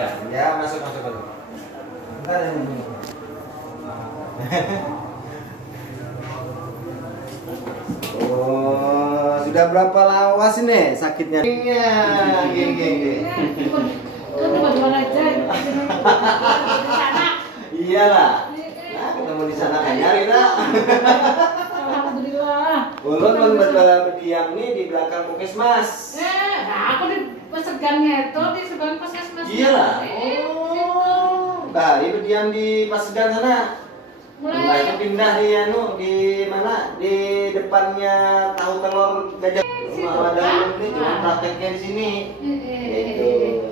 enggak? Ya, masuk. Entar yang Oh, sudah berapa lawas ini sakitnya? Iya, geng. Iyalah. Nah, ketemu di sana kan nyari lah. Alhamdulillah. Ulun berdiam nih di belakang puskesmas. Aku di Pasegannya itu di sebelah puskesmas. Iyalah. Oh, Bali berdiam di Pasegan sana. Mulai itu pindah di mana? Di depannya tahu telur gajah. Ada ini cuma prakteknya di sini. Gitu.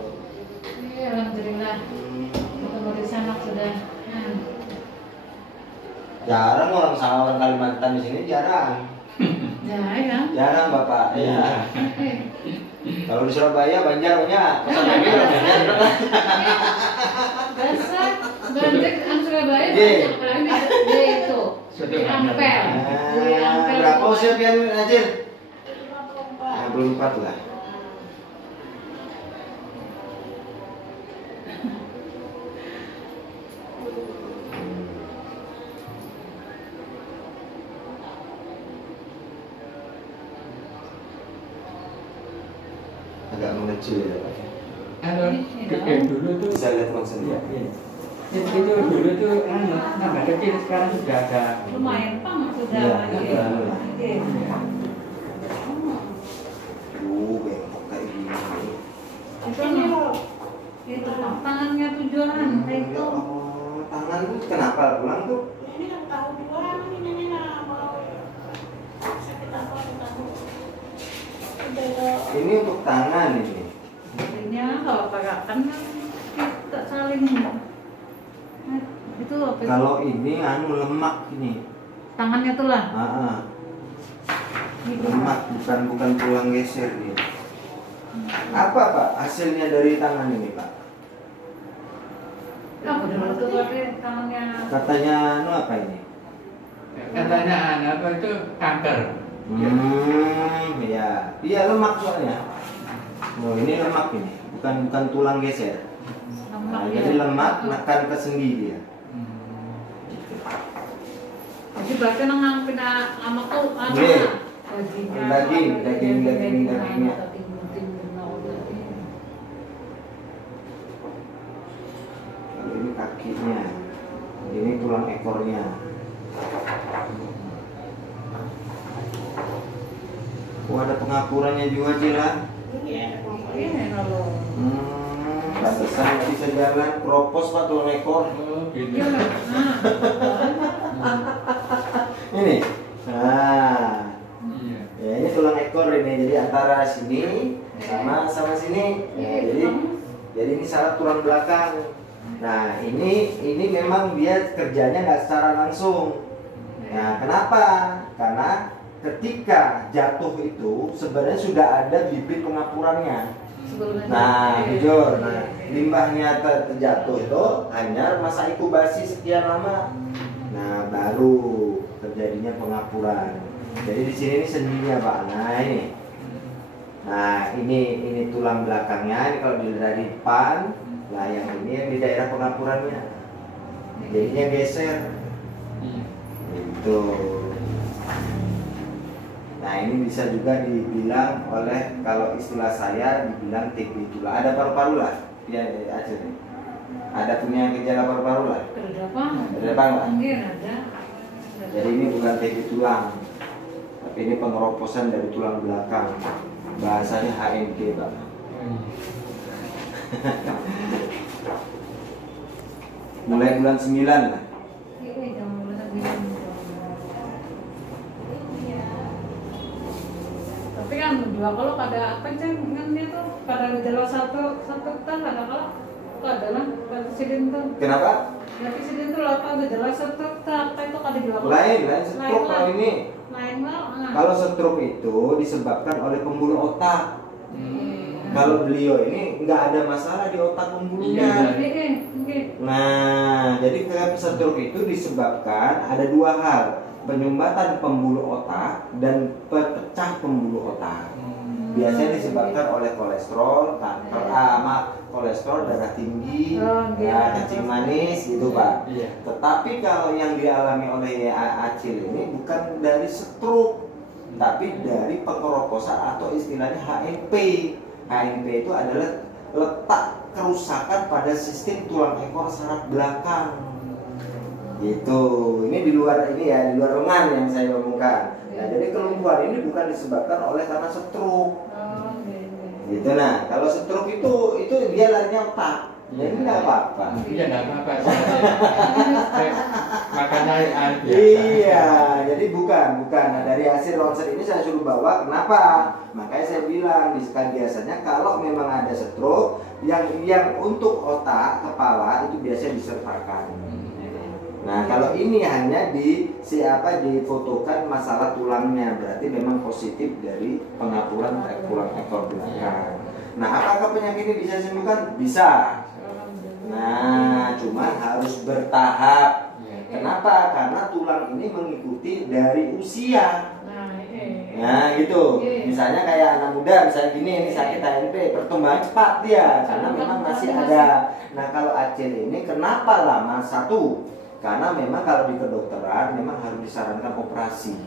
Alhamdulillah. Ketemu di sana sudah. Jarang orang Kalimantan di sini jarang. Jarang Bapak. Ya. Kalau di Surabaya banyak. Kesana banyak. Dasar Bandek Surabaya banyak apalagi di itu. Di Ampel. Berapa usia pian Ajir? 54 lah. Agak mengecil ya Pak. Dulu tuh Bisa lihat langsung ya. itu dulu tuh tambah kecil, sekarang sudah ada Lumayan pang sudah. Iya, Iya. Bengkok kayak gini. Itu tangannya tujuan itu. Tangan tuh kenapa pulang tuh? Ini kan tahu doang ini mau sakit apa tahu. Ini untuk tangan ini. Jadinya kalau pegangan kan kita saling itu apa? Kalau ini lemak ini. Tangannya tuh lah. Lemak bukan tulang geser dia. Apa Pak hasilnya dari tangan ini Pak? Apa dulu tuh pakai tangannya? Katanya apa ini? katanya apa itu kanker. Ya, iya lemak soalnya. Oh ini lemak ini, bukan tulang geser. Jadi lemak menekan ke sendi dia. Jadi berarti nang pina ama tuh dagingnya. Kalau ini kakinya, ini tulang ekornya. Oh ada pengapurannya juga Cila. Iya, Pantesan nggak bisa jalan, kropos Pak tulang ekor. Oh, gitu. Ini, nah, Iya. ya ini tulang ekor ini, jadi antara sini sama sini. Ya, jadi ini saraf tulang belakang. Nah ini memang dia kerjanya nggak secara langsung. Nah kenapa? Karena ketika jatuh itu sebenarnya sudah ada bibit pengapurannya. Nah, jujur, limbahnya terjatuh itu hanya masa inkubasi sekian lama. Nah, baru terjadinya pengapuran. Jadi di sini ini sendinya Pak. Nah, ini tulang belakangnya. Ini kalau dilihat di depan, lah yang ini di daerah pengapurannya. Jadinya geser. Itu. Nah ini bisa juga dibilang oleh, kalau istilah saya dibilang TB tulang. Ada paru-paru lah, ya aja nih. Ada punya gejala paru-paru lah. Ada apa nggak? Ada. Jadi ini bukan TB tulang, tapi ini pengeroposan dari tulang belakang. Bahasanya HMG Pak. Mulai bulan 9 lah. Tapi kan dua kalau ada apa kan dia tuh pada gejala satu tas ada kalau adalah presiden tuh. Kenapa? Ya presiden tuh apa gejala satu tas apa itu kada dua kalau. Lain stroke kalau ini. Lain lah. Kalau stroke itu disebabkan oleh pembuluh otak. Kalau beliau ini nggak ada masalah di otak pembuluhnya. Nah, jadi stroke itu disebabkan ada dua hal, penyumbatan pembuluh otak dan pecah pembuluh otak. Biasanya disebabkan oleh kolesterol, kanker, kolesterol, darah tinggi, kencing manis gitu Pak. Iya. Tetapi kalau yang dialami oleh Acil ini bukan dari stroke, tapi dari pengeroposan atau istilahnya HMP. HMP itu adalah letak kerusakan pada sistem tulang ekor saraf belakang. Gitu. Ini di luar ini ya, di luar lengan yang saya omongkan. Nah, jadi kelumpuhan ini bukan disebabkan oleh karena stroke. Gitu. Nah, kalau stroke itu dia larinya otak. Jadi nggak apa-apa. Iya nggak apa-apa. Makan air biasa. Iya, jadi bukan. Nah, dari hasil ronsen ini saya suruh bawa. Kenapa? Makanya saya bilang biasanya kalau memang ada stroke yang untuk otak kepala itu biasanya disertakan. Nah, kalau ini hanya difotokan masalah tulangnya, berarti memang positif dari pengapuran tulang ekor belakang. Nah, apakah penyakit ini bisa disembuhkan? Bisa. Nah, cuma harus bertahap. Kenapa? Karena tulang ini mengikuti dari usia. Nah, gitu. Misalnya kayak anak muda, misalnya gini, ini sakit HMP, pertumbuhan cepat dia, karena memang masih ada. Nah, kalau Acil ini kenapa lama? Satu, karena memang kalau di kedokteran memang harus disarankan operasi.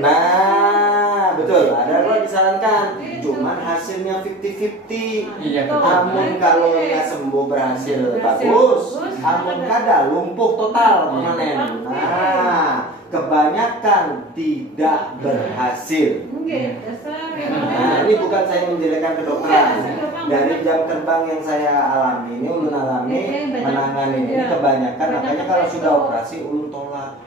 Nah, betul, ada yang disarankan. Cuman hasilnya 50-50. Iya, Amun kalau yang sembuh berhasil bagus, amun kada lumpuh total permanen. Nah, kebanyakan tidak berhasil. Nah, ini bukan saya menjelekkan kedokteran. Dari jam terbang yang saya alami ini, ulun alami menangani ini kebanyakan, makanya kalau sudah operasi ulun tolak.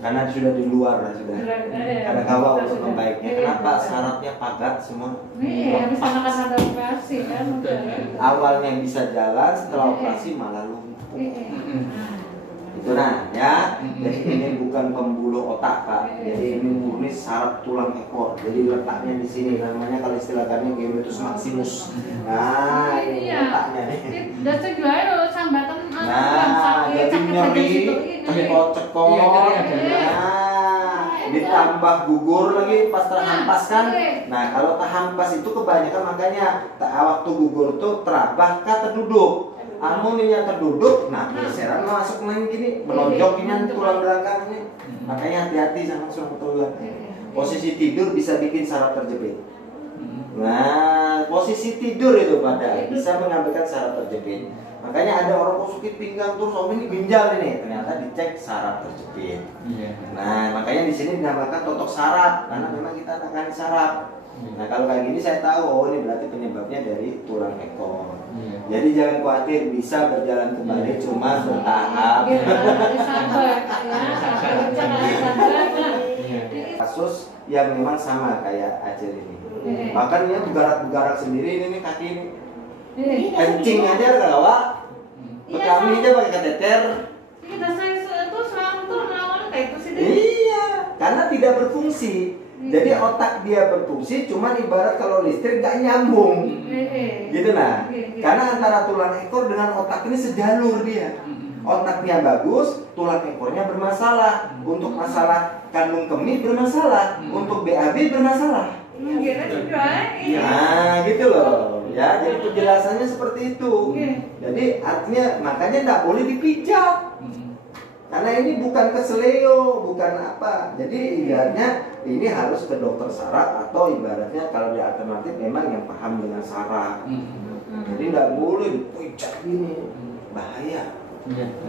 Karena sudah di luar sudah. Karena kawal untuk membaiknya. Kenapa? Syaratnya padat semua. Bisa makan operasi kan. Awalnya bisa jalan, setelah operasi malah lumpuh. Itu nah ya. Jadi ini bukan pembuluh otak Pak. Jadi ini murni saraf tulang ekor. Jadi letaknya di sini. Namanya kalau istilahnya gluteus maximus. Nah, ini letaknya nih. Dan juga itu sambatan Nah, jadi nyeri, cekot-cekot. Nah, ditambah gugur lagi pas terhampas kan. Nah, kalau terhampas itu kebanyakan makanya waktu gugur tuh terabah kah terduduk. Amuninya terduduk, nah geseran masuk main gini, menonjok ini tulang belakang ini. Makanya hati-hati jangan langsung ketulan. Posisi tidur bisa bikin saraf terjepit. Nah, posisi tidur itu pada bisa mengakibatkan saraf terjepit. Makanya ada orang kok sakit pinggang terus om ini ginjal ini, ternyata dicek saraf terjepit. Nah, makanya di sini dinamakan totok saraf karena memang kita menangani saraf. Nah, kalau kayak gini saya tahu, oh ini berarti penyebabnya dari tulang ekor. Jadi jangan khawatir, bisa berjalan kembali, cuma bertahap. Kasus yang memang sama kayak Acil ini. Bahkan dia bergarak-garak sendiri ini kaki ini. Kencing aja gawat. Kami aja pakai kateter. Iya, karena tidak berfungsi. Jadi otak dia berfungsi, cuman ibarat kalau listrik nggak nyambung, gitu nah. Karena antara tulang ekor dengan otak ini sejalur dia. Otaknya bagus, tulang ekornya bermasalah. Untuk masalah kandung kemih bermasalah, untuk BAB bermasalah. Nah, gitu loh. Ya, jadi penjelasannya seperti itu. Jadi artinya makanya nggak boleh dipijat. Karena ini bukan keseleo, bukan apa. Jadi ibaratnya ini harus ke dokter saraf atau ibaratnya kalau di alternatif memang yang paham dengan saraf. Jadi nggak boleh dipijat gini, bahaya.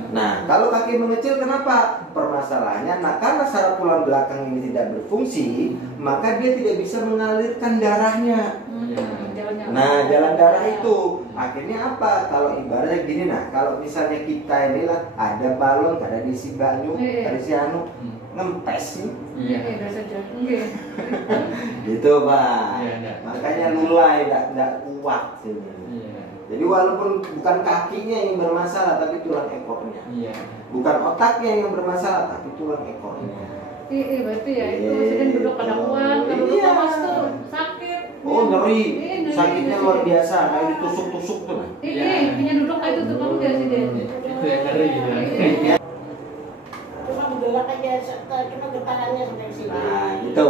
Nah, kalau kaki mengecil kenapa? Permasalahannya, nah karena saraf tulang belakang ini tidak berfungsi, maka dia tidak bisa mengalirkan darahnya. Nah, jalan darah itu akhirnya apa? Kalau ibaratnya gini, nah kalau misalnya kita inilah ada balon, ada diisi banyu, ada diisi anu, ngempes nih. Gitu Pak. Makanya lulai tidak kuat sini. Jadi walaupun bukan kakinya yang bermasalah, tapi tulang ekornya. Bukan otaknya yang bermasalah, tapi tulang ekornya. Berarti ya itu maksudnya duduk pada kuat, kalau duduk pas tuh sakit. Oh nyeri, sakitnya luar biasa, kayak ditusuk-tusuk tuh. Punya duduk kayak itu tuh kamu dia sih dia. Itu yang ngeri gitu. Cuma bergerak aja dia cuma getarannya sampai sini. Nah, gitu.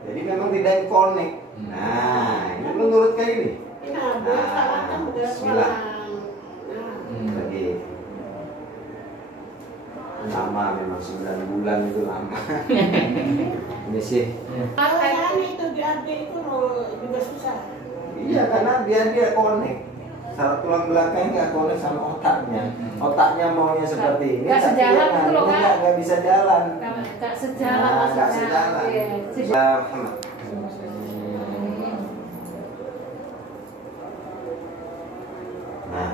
Jadi memang tidak connect. Nah, ini menurut kayak ini. Nah, boleh kan udah Bismillah. Nah, Lagi. Lama memang 9 bulan itu lama. Ini sih. kalau yang itu diambil itu juga susah. Iya, karena biar dia connect. Saraf tulang belakang nggak connect sama otaknya. Otaknya maunya seperti ini, Nggak tapi sejalan dia gitu loh, Kak. nggak bisa jalan. Nggak sejalan Nah, nggak maksudnya. sejalan. Iya. Muhammad. Nah,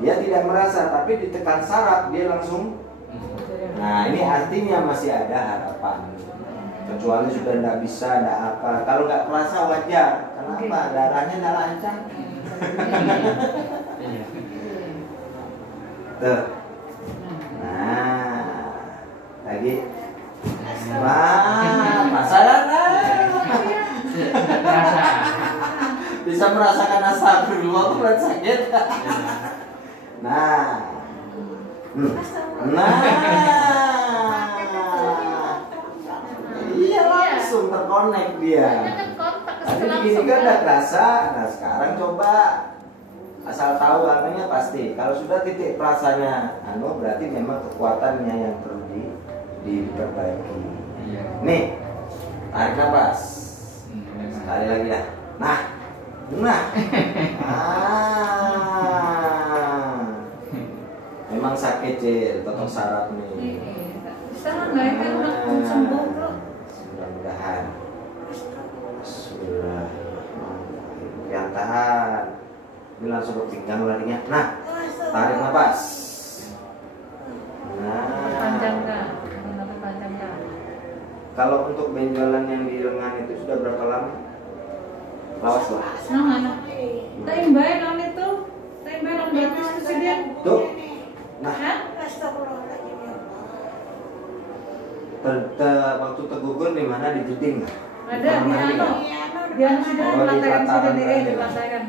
dia tidak merasa, tapi ditekan saraf dia langsung. Nah, ini artinya masih ada harapan. Kecuali sudah tidak bisa, tidak apa. Kalau nggak merasa wajar. Kenapa? Darahnya tidak lancar. Iya. Tuh. Nah, lagi. Wah, masalah. Rasa. Bisa merasakan astagfirullah itu berat sakit. Nah. Nah. Iya, langsung terkonek dia. Tadi begini kan udah terasa. Nah, sekarang coba asal tahu artinya pasti. Kalau sudah titik perasanya berarti memang kekuatannya yang perlu diperbaiki. Iya. Nih, tarik nafas. Sekali lagi ya. Nah. Memang sakit Cil, potong saraf nih. Bisa nggak ini udah sembuh bro? Mudah-mudahan. Yang tahan. Ini langsung ke pinggang larinya. Nah, tarik nafas. Panjang Nah, nggak? Lebih panjang nggak? kalau untuk benjolan yang di lengan itu sudah berapa lama? Lawas lah. Nah, mana? Taimbai non itu, taimbai non gratis kesedihan. Tuh. Nah, Hah? Astagfirullahaladzim ya waktu tergugur di mana di jeding? Ada di anu, Allah. di anu sudah Oh, di pelataran pelataran sudah tadi. di pelataran.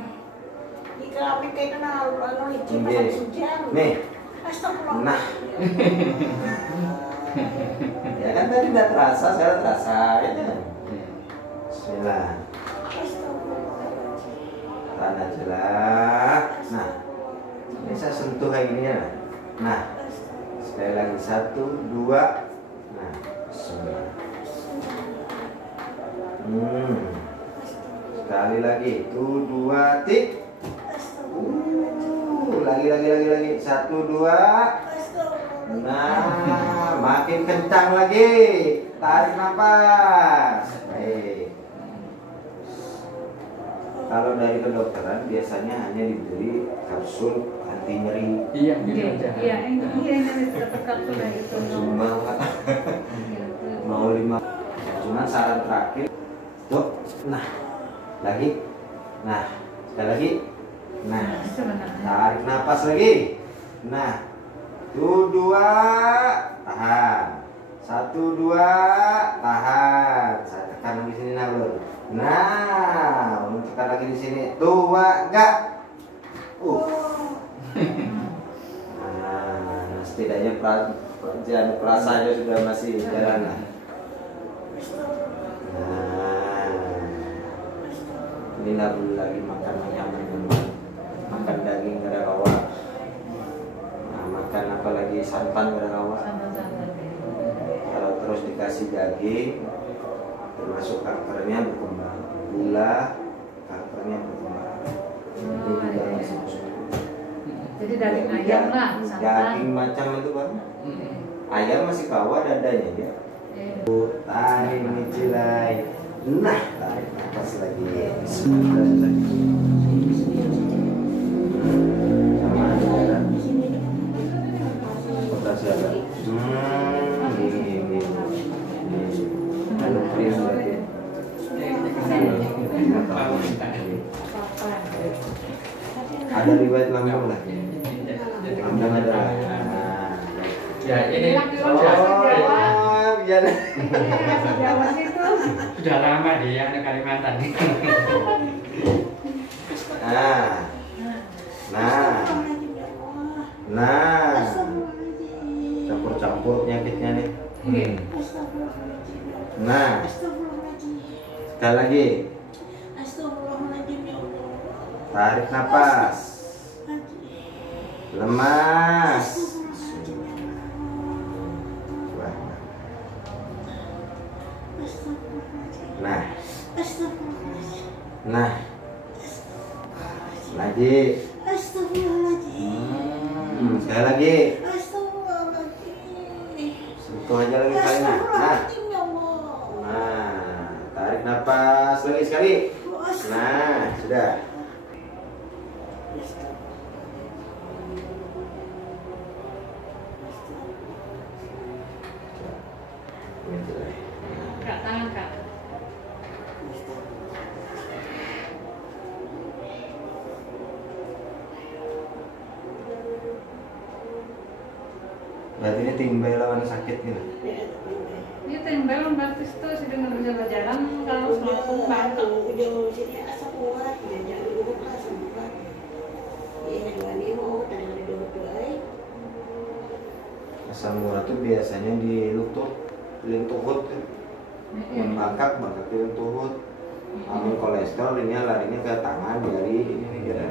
Jika apik kayak kenal, licin Oke. pasang sujan. Nih, Astagfirullah. nah. Ya kan tadi udah terasa, sekarang terasa ya kan? Bismillah. Tahan aja lah. Nah, ini saya sentuh kayak gini ya. Nah, sekali lagi 1, 2. Nah, bismillah. Sekali lagi, 2, tik. Lagi. 1, 2. Nah, makin kencang lagi. Tarik nafas. Baik. Kalau dari kedokteran biasanya hanya diberi kapsul anti nyeri. Iya, gitu Iya, aja. iya, ini dapat kartu lah itu. Cuma mau 5. Cuma saran terakhir. Tuh, nah, lagi. Nah, sekali lagi. Nah, tarik nafas lagi. Nah, 2, tahan. 1, 2, tahan. Saya tekan di sini nalur. Nah, tekan lagi di sini. 2, enggak. Nah, setidaknya perasaannya sudah masih jalan. Nah, ini nggak perlu lagi makan makan daging gara rawa. Nah, makan apa lagi santan gara rawa. Kalau terus dikasih daging, termasuk kankernya berkembang. Gula, kankernya berkembang. Ini juga masih musuh. Jadi daging ayam lah, santan. Daging macam itu kan. Ayam masih kawa dadanya ya. Tarik ini cilai. Nah, tarik nafas lagi. Bismillah. Sama aja. Operasi apa? Ini. Kalau krim berarti. Ada riwayat lambung lah. Lambung ada. Nah, Ya, ini biar Jawa situ. sudah lama di yang di Kalimantan. Nah, coba campur-campur penyakitnya nih. Iya. Astagfirullahaladzim. Nah, Astagfirullahaladzim. sekali lagi. Astagfirullahaladzim ya Allah. Tarik nafas. Lemas. Wah. Nah, Astagfirullahaladzim. nah, lagi. Astagfirullahaladzim. Sekali lagi. Astagfirullahaladzim. Sentuh aja lagi kali. Nah, Astagfirullahaladzim ya Allah. nah, tarik nafas lagi sekali. Nah, sudah. Kak, tangan kak. Berarti ini timbal lawan sakit gitu. Ini tembel berarti itu sudah nggak bisa berjalan kalau selalu bantu. Asam urat itu biasanya di lutut, tuhut, membangkak di tuhut. Amun kolesterol ini larinya ke tangan, jari, ini nih kira.